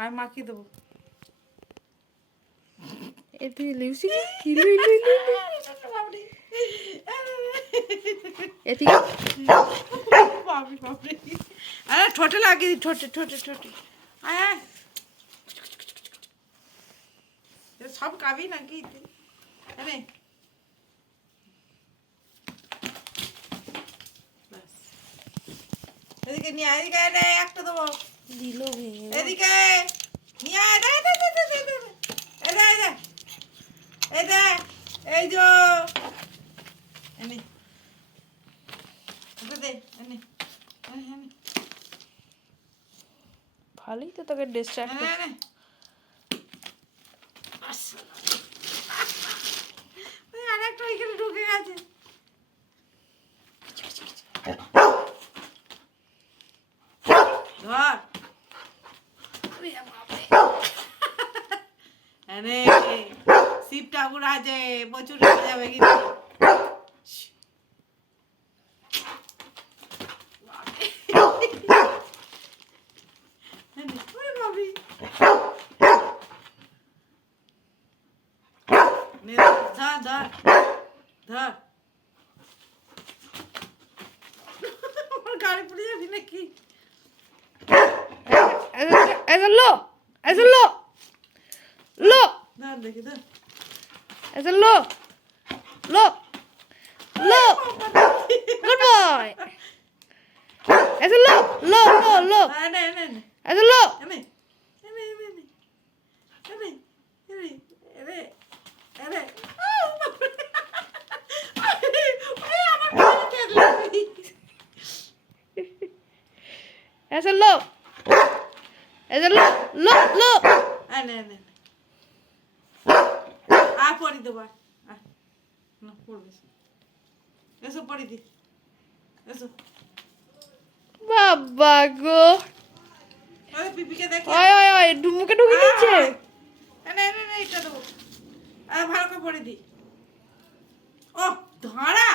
আমি মাখিয়ে দেবো। এতে লিউসি কি এতে বাপরে বাপরে, আরে ঠোঁটে লাগিয়ে দিই, ঠোঁটে ঠোঁটে ঠোঁটে। আয় সব খাবি নাকি? আরে এদিকে নিয়ে আয়, এদিকে রে, একটা দেবো দিল ভেঙে। এদিকে নিয়ে আয়, দে দে দে দে দে দে, এই দে এই দে, এই যে এনে দে এনে, ভালোই তো তোকে ডিস্ট্রাক্ট এনে এনে আরেকটা এখানে ঢুকে গেছে। ধর আরে শিব ঠাকুর আছে, প্রচুর রেখে যাবে কিন্তু। ধর ধর ধর, আমার গাড়ি পড়ে যাবি নাকি? লো লো ধর দেখি ধর, লো লো লো গুড বয় লো লো লো লো এনে এনে এনে লো এনে এনে এনে এনে এনে এনে এনে এনে, লো লো লো লো এনে এনে আর পরি দেবো, না পড়বে, এসো পরি দি, এসো। বাবা গো, পিপিকে দেখি, ওই ওই ওই মুখে ঢুকে দিচ্ছে। এনে এনে এনে এটা দেবো, আর ভালো করে পরি দি। ও ধরা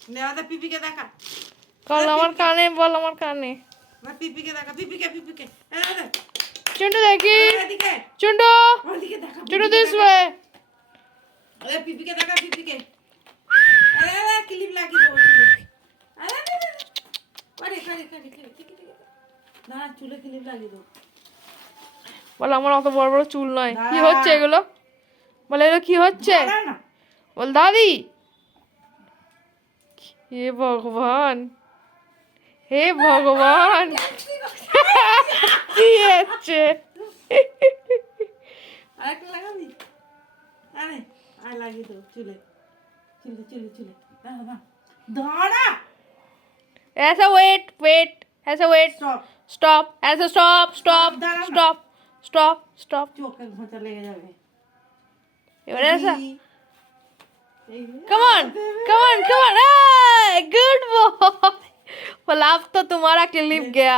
নেওয়াতে পিপিকে দেখা, বল আমার কানে, বল আমার কানে। না পিপিকে দেখা, পিপিকে পিপিকে এনে চুন্টু দেখি, এদিকে চুন্টু ওদিকে দেখা, চুন্টু দিস ওয়ে। আরে পিপিকে দেখা, পিপিকে আরে ক্লিপ লাগিয়ে দেবো চুলে, আরে আরে কারে কারে কারে টিকি টিকি না চুলে ক্লিপ লাগিয়ে দেবো। বল আমার অত বড় বড় চুল নয়, কি হচ্ছে এগুলো? বলে এগুলো কি হচ্ছে? বল দাদি। হে ভগবান, হে ভগবান, কি হচ্ছে? আরেকটা লাগাবি, আরে আর লাগিয়ে দেবো চুলে, চুলে চুলে চুলে ধরা। ऐसा वेट ऐसा वेट, स्टॉप ऐसा, stop stop stop stop stop. চোখের ঘোঁচা লেগে যাবে এবারে ऐसा, come on come on come on, good boy. बोला अब तो तुम्हारा क्लिप गया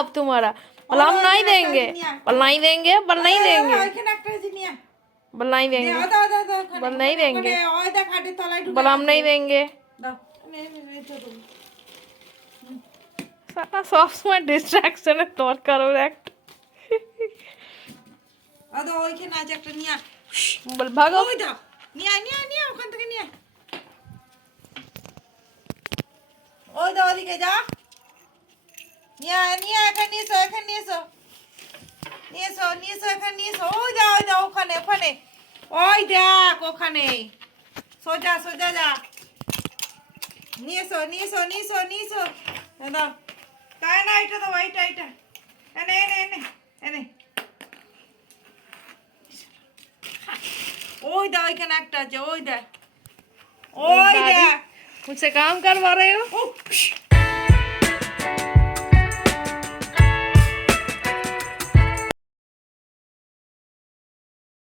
अब तुम्हारा। बोला हम नहीं देंगे, बोल नहीं देंगे, बोल नहीं देंगे, बोल नहीं देंगे, बोल नहीं देंगे, बोल हम नहीं देंगे। সারা সবসময় ডিস্ট্রাকশনের দরকার ওর একটা। ওইখানে আছে একটা নিয়ে, বল ভাগো, ওই দাও নিয়ে নিয়ে নিয়ে ওখান থেকে নিয়ে, ওই দাও ওদিকে যা, নিয়ে নিয়ে এখানে নিয়ে এসো, এখানে নিয়ে এসো, নিয়ে এসো নিয়ে এসো, এখানে নিয়ে এসো, ওই দাও ওখানে ওখানে, ওই দেখ ওখানে, সোজা সোজা যা, নিয়ে এসো নিয়ে এসো নিয়ে এসো নিয়ে এসো, দাও তাই না, এটা দাও, এইটা এইটা এনে এনে এনে এনে, ওই দাও এখানে একটা আছে, ওই দেখ, ওই দেখ। मुझसे काम करवा रहे हो?